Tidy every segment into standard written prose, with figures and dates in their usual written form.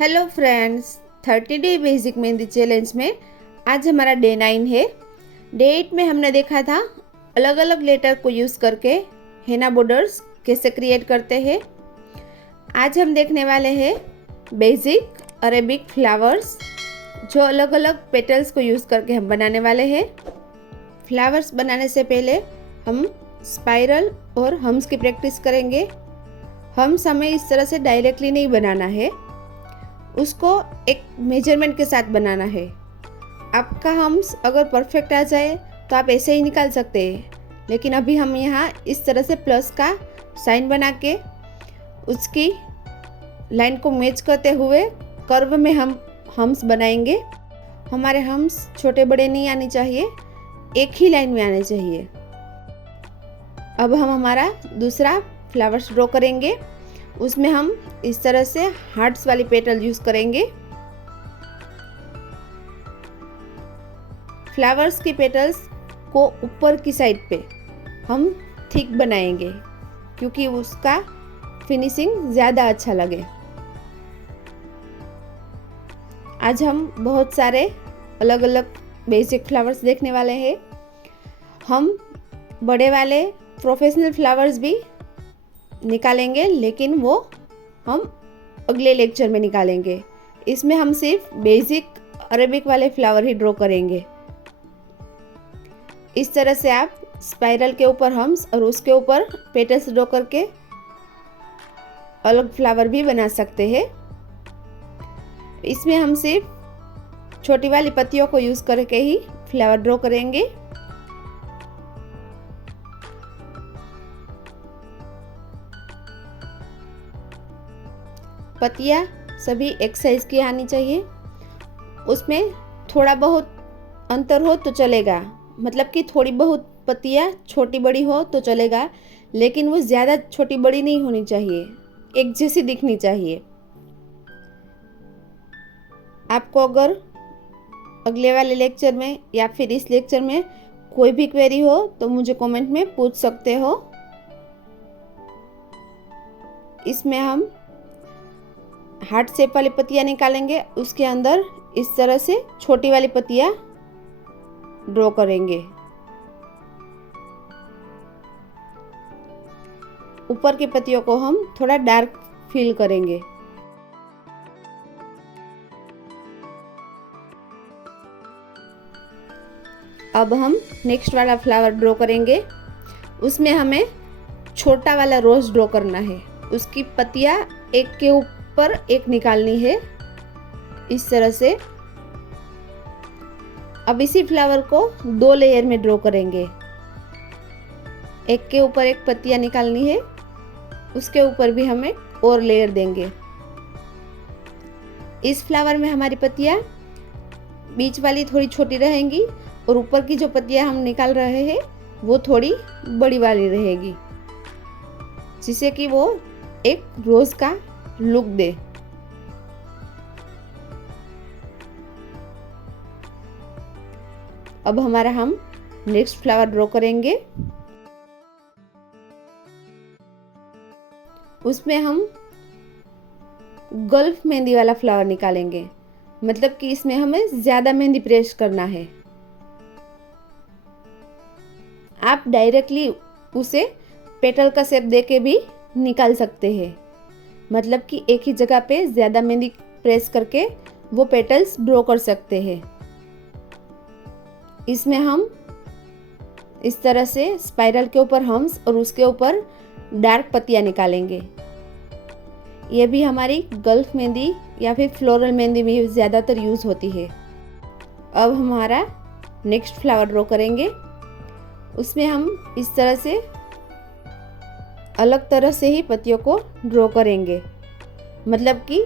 Hello friends, 30 day basic mehndi challenge में आज हमारा डे 9 है। डे 8 में हमने देखा था अलग अलग लेटर को यूज़ करके हेना बॉर्डर्स कैसे क्रिएट करते हैं। आज हम देखने वाले हैं बेसिक अरेबिक फ्लावर्स, जो अलग अलग पेटल्स को यूज़ करके हम बनाने वाले हैं। फ्लावर्स बनाने से पहले हम स्पाइरल और हम्स की प्रैक्टिस करेंगे। हम्स हमें इस तरह से डायरेक्टली नहीं बनाना है, उसको एक मेजरमेंट के साथ बनाना है। आपका हम्स अगर परफेक्ट आ जाए तो आप ऐसे ही निकाल सकते हैं, लेकिन अभी हम यहाँ इस तरह से प्लस का साइन बना के उसकी लाइन को मैच करते हुए कर्व में हम हम्स बनाएंगे। हमारे हम्स छोटे बड़े नहीं आने चाहिए, एक ही लाइन में आने चाहिए। अब हम हमारा दूसरा फ्लावर्स ड्रॉ करेंगे। उसमें हम इस तरह से हार्ट्स वाली पेटल यूज करेंगे। फ्लावर्स की पेटल्स को ऊपर की साइड पे हम थिक बनाएंगे, क्योंकि उसका फिनिशिंग ज़्यादा अच्छा लगे। आज हम बहुत सारे अलग अलग बेसिक फ्लावर्स देखने वाले हैं। हम बड़े वाले प्रोफेशनल फ्लावर्स भी निकालेंगे, लेकिन वो हम अगले लेक्चर में निकालेंगे। इसमें हम सिर्फ बेसिक अरेबिक वाले फ्लावर ही ड्रॉ करेंगे। इस तरह से आप स्पाइरल के ऊपर हम्स और उसके ऊपर पेटल्स ड्रॉ करके अलग फ्लावर भी बना सकते हैं। इसमें हम सिर्फ छोटी वाली पत्तियों को यूज़ करके ही फ्लावर ड्रॉ करेंगे। पत्तियाँ सभी एक साइज की आनी चाहिए। उसमें थोड़ा बहुत अंतर हो तो चलेगा, मतलब कि थोड़ी बहुत पत्तियाँ छोटी बड़ी हो तो चलेगा, लेकिन वो ज़्यादा छोटी बड़ी नहीं होनी चाहिए, एक जैसी दिखनी चाहिए। आपको अगर अगले वाले लेक्चर में या फिर इस लेक्चर में कोई भी क्वेरी हो तो मुझे कमेंट में पूछ सकते हो। इसमें हम हार्ट शेप वाली पत्तियाँ निकालेंगे, उसके अंदर इस तरह से छोटी वाली पत्तियाँ ड्रॉ करेंगे। ऊपर की पत्तियों को हम थोड़ा डार्क फिल करेंगे। अब हम नेक्स्ट वाला फ्लावर ड्रॉ करेंगे। उसमें हमें छोटा वाला रोज ड्रॉ करना है। उसकी पत्तियाँ एक के ऊपर एक निकालनी है, इस तरह से। अब इसी फ्लावर को 2 लेयर में ड्रॉ करेंगे। एक के ऊपर एक पत्तियां निकालनी है, उसके ऊपर भी हम एक और लेयर देंगे। इस फ्लावर में हमारी पत्तियां बीच वाली थोड़ी छोटी रहेंगी और ऊपर की जो पत्तियां हम निकाल रहे हैं वो थोड़ी बड़ी वाली रहेगी, जिससे कि वो एक रोज का लुक दे। अब हमारा हम नेक्स्ट फ्लावर ड्रॉ करेंगे। उसमें हम गल्फ मेहंदी वाला फ्लावर निकालेंगे, मतलब कि इसमें हमें ज़्यादा मेहंदी प्रेस करना है। आप डायरेक्टली उसे पेटल का शेप देके भी निकाल सकते हैं, मतलब कि एक ही जगह पे ज़्यादा मेहंदी प्रेस करके वो पेटल्स ड्रॉ कर सकते हैं। इसमें हम इस तरह से स्पाइरल के ऊपर हम्स और उसके ऊपर डार्क पत्तियाँ निकालेंगे। ये भी हमारी गल्फ मेहंदी या फिर फ्लोरल मेहंदी में ज़्यादातर यूज़ होती है। अब हमारा नेक्स्ट फ्लावर ड्रॉ करेंगे। उसमें हम इस तरह से अलग तरह से ही पत्तियों को ड्रॉ करेंगे, मतलब कि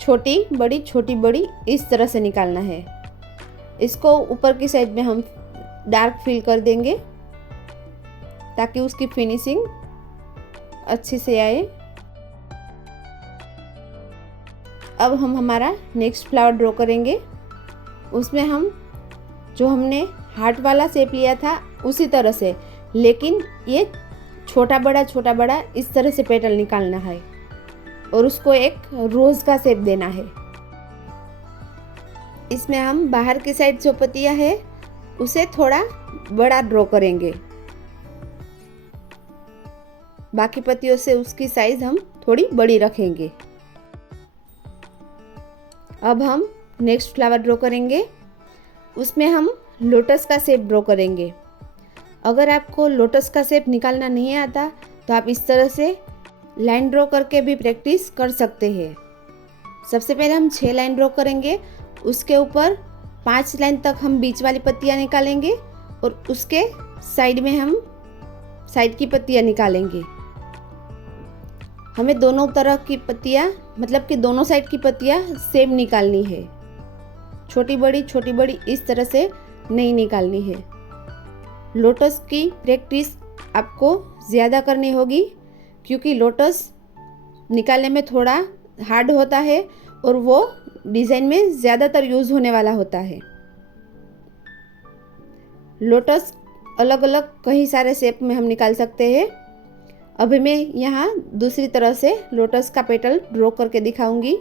छोटी बड़ी इस तरह से निकालना है। इसको ऊपर की साइड में हम डार्क फिल कर देंगे ताकि उसकी फिनिशिंग अच्छी से आए। अब हम हमारा नेक्स्ट फ्लावर ड्रॉ करेंगे। उसमें हम जो हमने हार्ट वाला शेप लिया था उसी तरह से, लेकिन ये छोटा बड़ा इस तरह से पेटल निकालना है। और उसको एक रोज़ का शेप देना है। इसमें हम बाहर की साइड जो पत्तियां है उसे थोड़ा बड़ा ड्रॉ करेंगे, बाकी पत्तियों से उसकी साइज हम थोड़ी बड़ी रखेंगे। अब हम नेक्स्ट फ्लावर ड्रॉ करेंगे, उसमें हम लोटस का शेप ड्रॉ करेंगे। अगर आपको लोटस का शेप निकालना नहीं आता तो आप इस तरह से लाइन ड्रॉ करके भी प्रैक्टिस कर सकते हैं। सबसे पहले हम 6 लाइन ड्रॉ करेंगे, उसके ऊपर 5 लाइन तक हम बीच वाली पत्तियां निकालेंगे और उसके साइड में हम साइड की पत्तियां निकालेंगे। हमें दोनों तरह की पत्तियां, मतलब कि दोनों साइड की पत्तियां सेम निकालनी है, छोटी बड़ी इस तरह से नहीं निकालनी है। लोटस की प्रैक्टिस आपको ज़्यादा करनी होगी क्योंकि लोटस निकालने में थोड़ा हार्ड होता है और वो डिज़ाइन में ज़्यादातर यूज़ होने वाला होता है। लोटस अलग अलग कई सारे शेप में हम निकाल सकते हैं। अभी मैं यहाँ दूसरी तरह से लोटस का पेटल ड्रॉ करके दिखाऊंगी।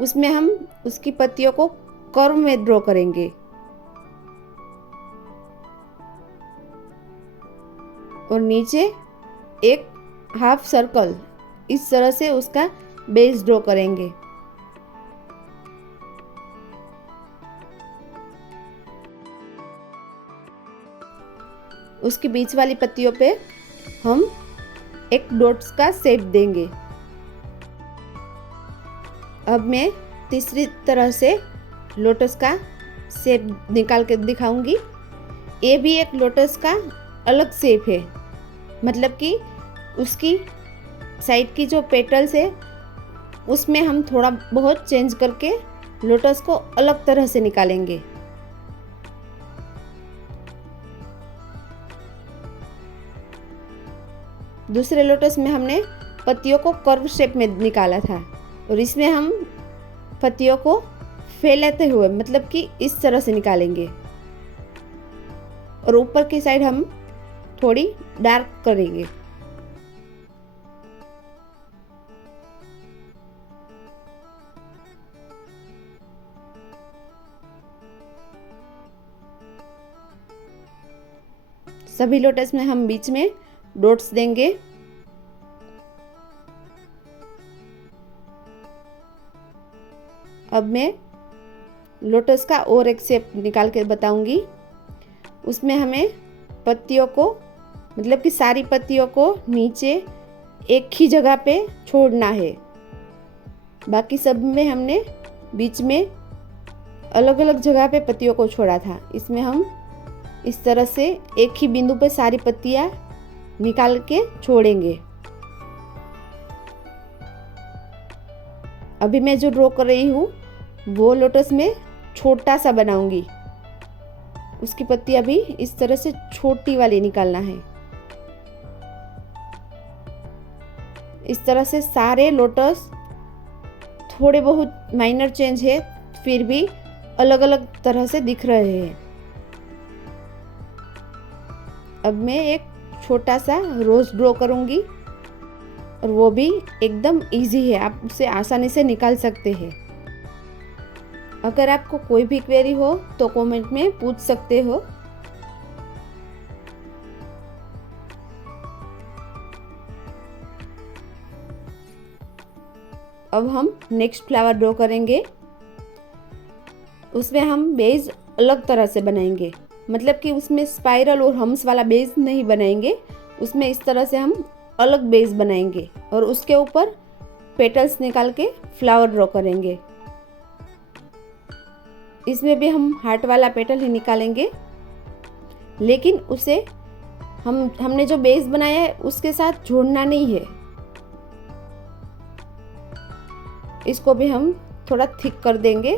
उसमें हम उसकी पत्तियों को कर्व में ड्रॉ करेंगे और नीचे एक हाफ सर्कल इस तरह से उसका बेस ड्रॉ करेंगे। उसकी बीच वाली पत्तियों पे हम एक डॉट्स का शेप देंगे। अब मैं तीसरी तरह से लोटस का शेप निकाल के दिखाऊंगी। ये भी एक लोटस का अलग शेप है, मतलब कि उसकी साइड की जो पेटल्स है उसमें हम थोड़ा बहुत चेंज करके लोटस को अलग तरह से निकालेंगे। दूसरे लोटस में हमने पत्तियों को कर्व शेप में निकाला था और इसमें हम पत्तियों को फैलाते हुए, मतलब कि इस तरह से निकालेंगे और ऊपर की साइड हम थोड़ी डार्क करेंगे। सभी लोटस में हम बीच में डॉट्स देंगे। अब मैं लोटस का और एक शेप निकाल के बताऊंगी। उसमें हमें पत्तियों को, मतलब कि सारी पत्तियों को नीचे एक ही जगह पे छोड़ना है। बाकी सब में हमने बीच में अलग अलग जगह पे पत्तियों को छोड़ा था। इसमें हम इस तरह से एक ही बिंदु पे सारी पत्तियां निकाल के छोड़ेंगे। अभी मैं जो ड्रॉ कर रही हूँ वो लोटस में छोटा सा बनाऊंगी। उसकी पत्तियां भी इस तरह से छोटी वाली निकालना है। इस तरह से सारे लोटस, थोड़े बहुत माइनर चेंज है फिर भी अलग अलग तरह से दिख रहे हैं। अब मैं एक छोटा सा रोज ड्रॉ करूंगी और वो भी एकदम इजी है, आप उसे आसानी से निकाल सकते हैं। अगर आपको कोई भी क्वेरी हो तो कमेंट में पूछ सकते हो। अब हम नेक्स्ट फ्लावर ड्रॉ करेंगे। उसमें हम बेस अलग तरह से बनाएंगे, मतलब कि उसमें स्पाइरल और हम्स वाला बेस नहीं बनाएंगे। उसमें इस तरह से हम अलग बेस बनाएंगे और उसके ऊपर पेटल्स निकाल के फ्लावर ड्रॉ करेंगे। इसमें भी हम हार्ट वाला पेटल ही निकालेंगे, लेकिन उसे हमने जो बेस बनाया है उसके साथ जोड़ना नहीं है। इसको भी हम थोड़ा थिक कर देंगे।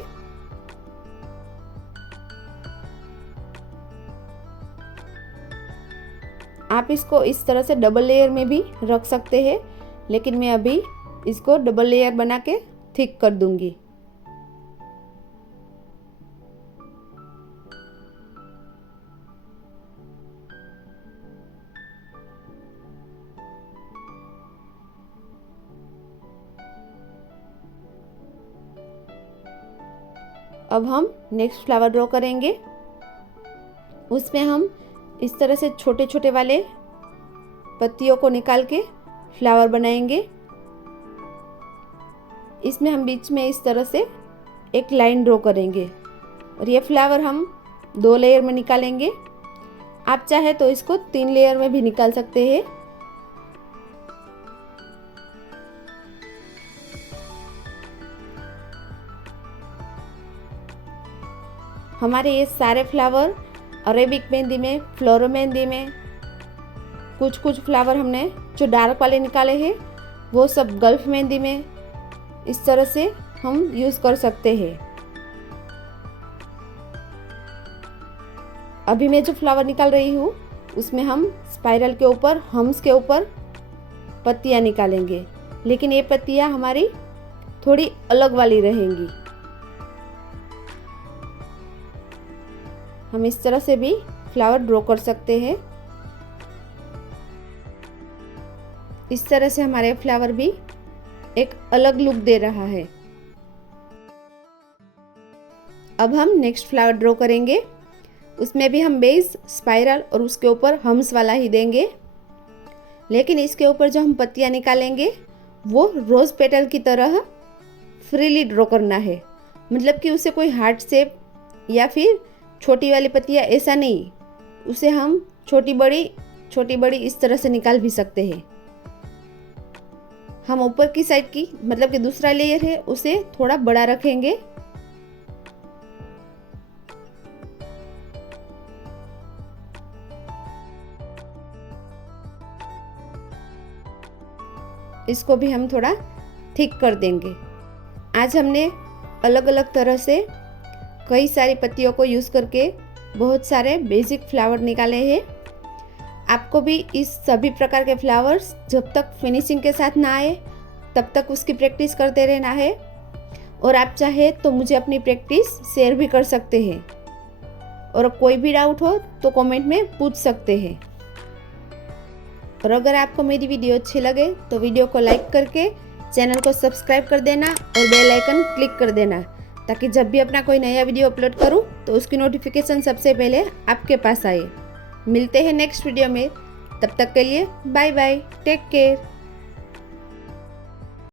आप इसको इस तरह से डबल लेयर में भी रख सकते हैं, लेकिन मैं अभी इसको डबल लेयर बना के थिक कर दूंगी। अब हम नेक्स्ट फ्लावर ड्रॉ करेंगे। उसमें हम इस तरह से छोटे छोटे वाले पत्तियों को निकाल के फ्लावर बनाएंगे। इसमें हम बीच में इस तरह से एक लाइन ड्रॉ करेंगे और ये फ्लावर हम 2 लेयर में निकालेंगे। आप चाहे तो इसको 3 लेयर में भी निकाल सकते हैं। हमारे ये सारे फ्लावर अरेबिक मेहंदी में, फ्लोरो मेहंदी में, कुछ कुछ फ्लावर हमने जो डार्क वाले निकाले हैं वो सब गल्फ मेहंदी में इस तरह से हम यूज़ कर सकते हैं। अभी मैं जो फ्लावर निकाल रही हूँ उसमें हम स्पाइरल के ऊपर, हम्स के ऊपर पत्तियाँ निकालेंगे, लेकिन ये पत्तियाँ हमारी थोड़ी अलग वाली रहेंगी। हम इस तरह से भी फ्लावर ड्रॉ कर सकते हैं। इस तरह से हमारे फ्लावर भी एक अलग लुक दे रहा है। अब हम नेक्स्ट फ्लावर ड्रॉ करेंगे। उसमें भी हम बेस, स्पाइरल और उसके ऊपर हम्स वाला ही देंगे, लेकिन इसके ऊपर जो हम पत्तियाँ निकालेंगे वो रोज़ पेटल की तरह फ्रीली ड्रॉ करना है। मतलब कि उसे कोई हार्ट शेप या फिर छोटी वाली पत्तियाँ ऐसा नहीं, उसे हम छोटी बड़ी इस तरह से निकाल भी सकते हैं। हम ऊपर की साइड की, मतलब कि दूसरा लेयर है, उसे थोड़ा बड़ा रखेंगे। इसको भी हम थोड़ा थिक कर देंगे। आज हमने अलग अलग तरह से कई सारी पत्तियों को यूज़ करके बहुत सारे बेसिक फ्लावर निकाले हैं। आपको भी इस सभी प्रकार के फ्लावर्स जब तक फिनिशिंग के साथ ना आए तब तक उसकी प्रैक्टिस करते रहना है। और आप चाहे तो मुझे अपनी प्रैक्टिस शेयर भी कर सकते हैं, और कोई भी डाउट हो तो कमेंट में पूछ सकते हैं। और अगर आपको मेरी वीडियो अच्छी लगे तो वीडियो को लाइक करके चैनल को सब्सक्राइब कर देना और बेल आइकन क्लिक कर देना, ताकि जब भी अपना कोई नया वीडियो अपलोड करूं तो उसकी नोटिफिकेशन सबसे पहले आपके पास आए। मिलते हैं नेक्स्ट वीडियो में, तब तक के लिए बाय बाय, टेक केयर।